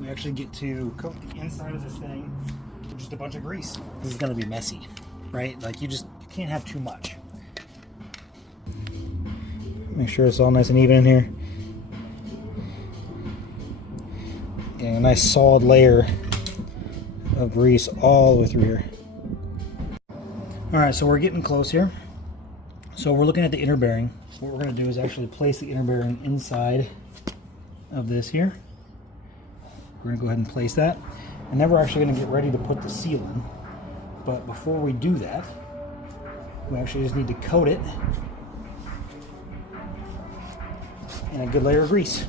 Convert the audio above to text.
we actually get to coat the inside of this thing with just a bunch of grease. This is going to be messy, right? Like you can't have too much. Make sure it's all nice and even in here. Getting a nice solid layer of grease all the way through here. Alright, so we're getting close here. So we're looking at the inner bearing. What we're going to do is actually place the inner bearing inside of this here. We're going to go ahead and place that. And then we're actually going to get ready to put the seal in. But before we do that, we actually just need to coat it in a good layer of grease.